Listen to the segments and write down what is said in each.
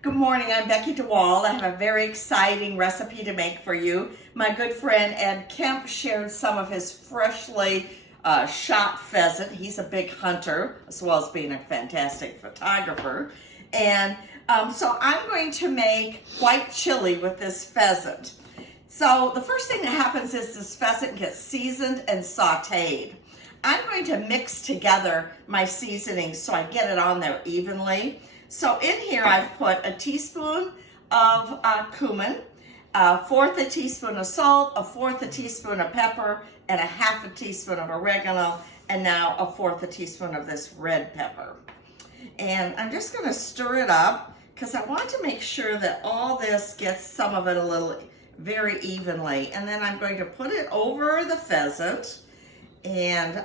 Good morning, I'm Becky DeWald. I have a very exciting recipe to make for you. My good friend Ed Kemp shared some of his freshly shot pheasant. He's a big hunter as well as being a fantastic photographer. And so I'm going to make white chili with this pheasant. So the first thing that happens is this pheasant gets seasoned and sauteed. I'm going to mix together my seasonings so I get it on there evenly. So in here I've put a teaspoon of cumin, a fourth a teaspoon of salt, a fourth a teaspoon of pepper, and a half a teaspoon of oregano, and now a fourth a teaspoon of this red pepper. And I'm just going to stir it up because I want to make sure that all this gets some of it a little very evenly. And then I'm going to put it over the pheasant, and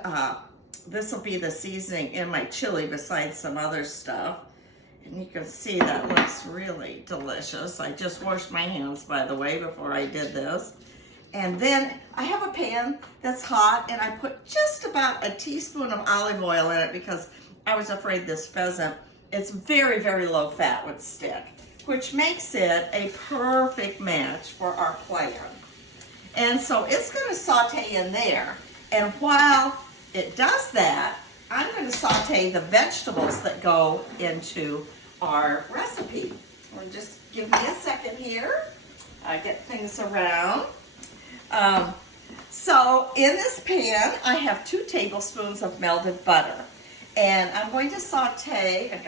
this will be the seasoning in my chili besides some other stuff. And you can see that looks really delicious. I just washed my hands, by the way, before I did this. And then I have a pan that's hot, and I put just about a teaspoon of olive oil in it because I was afraid this pheasant, it's very, very low fat, would stick, which makes it a perfect match for our plan. And so it's going to saute in there. And while it does that, I'm going to saute the vegetables that go into our recipe. Just give me a second here. I get things around. So in this pan, I have 2 tablespoons of melted butter. And I'm going to saute,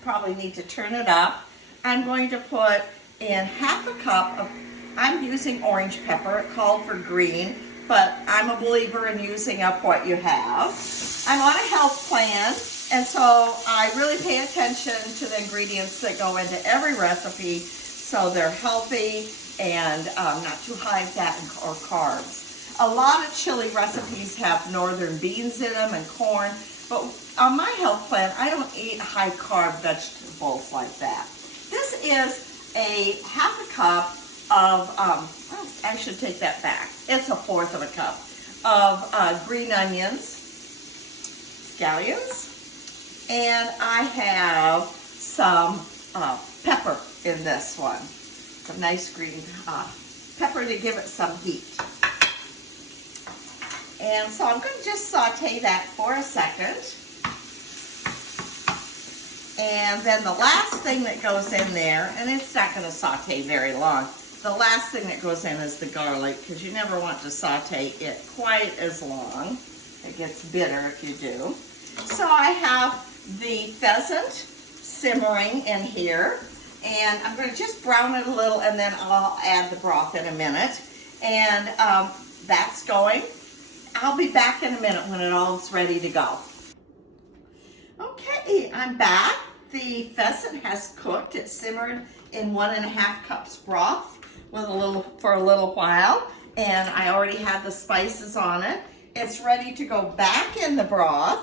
probably need to turn it up. I'm going to put in half a cup of, I'm using orange pepper. It called for green, but I'm a believer in using up what you have. I'm on a health plan, and so I really pay attention to the ingredients that go into every recipe so they're healthy and not too high fat or carbs. A lot of chili recipes have northern beans in them and corn, but on my health plan, I don't eat high carb vegetables like that. This is a half a cup of, I should take that back. It's a fourth of a cup of green onions, scallions, and I have some pepper in this one. Some nice green pepper to give it some heat. And so I'm going to just saute that for a second. And then the last thing that goes in there, and it's not going to saute very long, the last thing that goes in is the garlic, because you never want to saute it quite as long. It gets bitter if you do. So I have the pheasant simmering in here, and I'm going to just brown it a little, and then I'll add the broth in a minute. And that's going. I'll be back in a minute when it all's ready to go. Okay, I'm back. The pheasant has cooked. It simmered in 1.5 cups broth for a little while, and I already have the spices on it. It's ready to go back in the broth.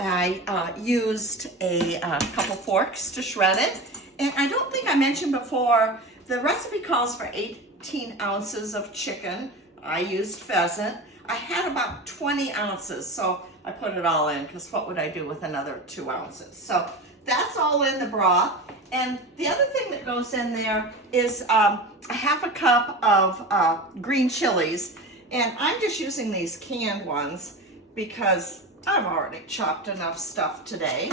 I used a couple forks to shred it, and I don't think I mentioned before, the recipe calls for 18 ounces of chicken. I used pheasant. I had about 20 ounces, so I put it all in, because what would I do with another 2 ounces? So that's all in the broth. And the other thing that goes in there is a half a cup of green chilies. And I'm just using these canned ones because I've already chopped enough stuff today.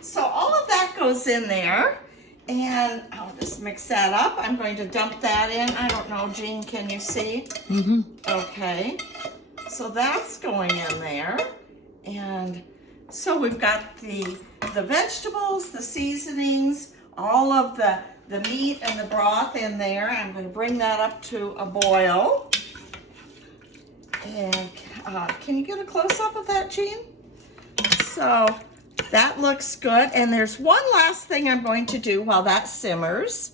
So all of that goes in there. And I'll just mix that up. I'm going to dump that in. I don't know, Jean, can you see? Mm-hmm. Okay. So that's going in there. And so we've got the vegetables, the seasonings, all of the meat and the broth in there. I'm going to bring that up to a boil. And can you get a close-up of that, Jean? So that looks good. And there's one last thing I'm going to do while that simmers.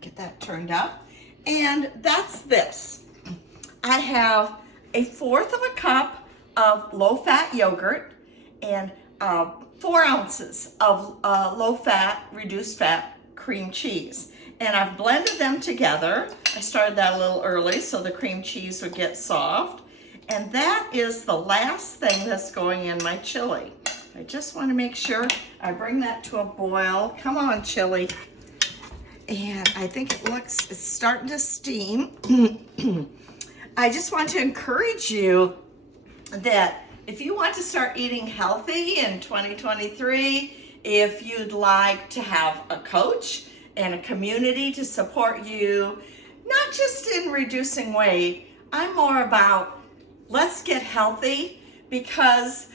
Get that turned up. And that's this. I have a fourth of a cup of low-fat yogurt and 4 ounces of low-fat, reduced-fat cream cheese. And I've blended them together. I started that a little early so the cream cheese would get soft. And that is the last thing that's going in my chili. I just want to make sure I bring that to a boil. Come on, chili. And I think it's starting to steam. I just want to encourage you that if you want to start eating healthy in 2023, if you'd like to have a coach and a community to support you, not just in reducing weight, I'm more about let's get healthy, because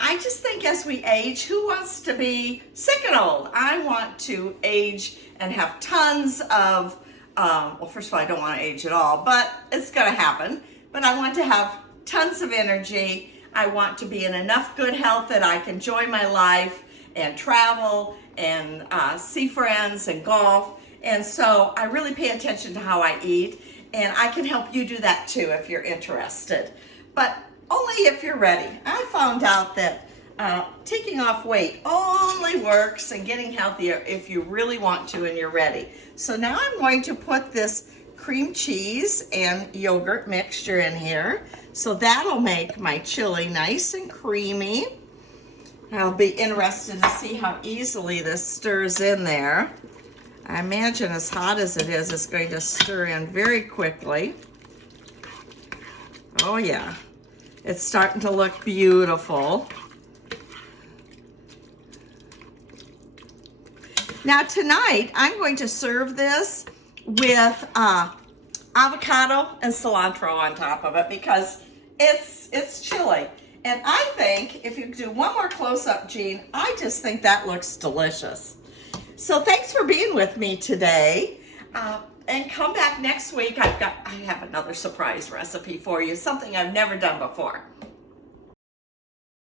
I just think as we age, who wants to be sick and old? I want to age and have tons of, well, first of all, I don't want to age at all, but it's going to happen. But I want to have tons of energy. I want to be in enough good health that I can enjoy my life and travel and see friends and golf. And so I really pay attention to how I eat, and I can help you do that too if you're interested. But only if you're ready. I found out that taking off weight only works and getting healthier if you really want to and you're ready. So now I'm going to put this cream cheese and yogurt mixture in here. So that'll make my chili nice and creamy. I'll be interested to see how easily this stirs in there. I imagine as hot as it is, it's going to stir in very quickly. Oh yeah. It's starting to look beautiful. Now tonight, I'm going to serve this with avocado and cilantro on top of it because it's chili. And I think, if you do one more close-up, Jean, I just think that looks delicious. So thanks for being with me today. And come back next week. I have another surprise recipe for you, something I've never done before.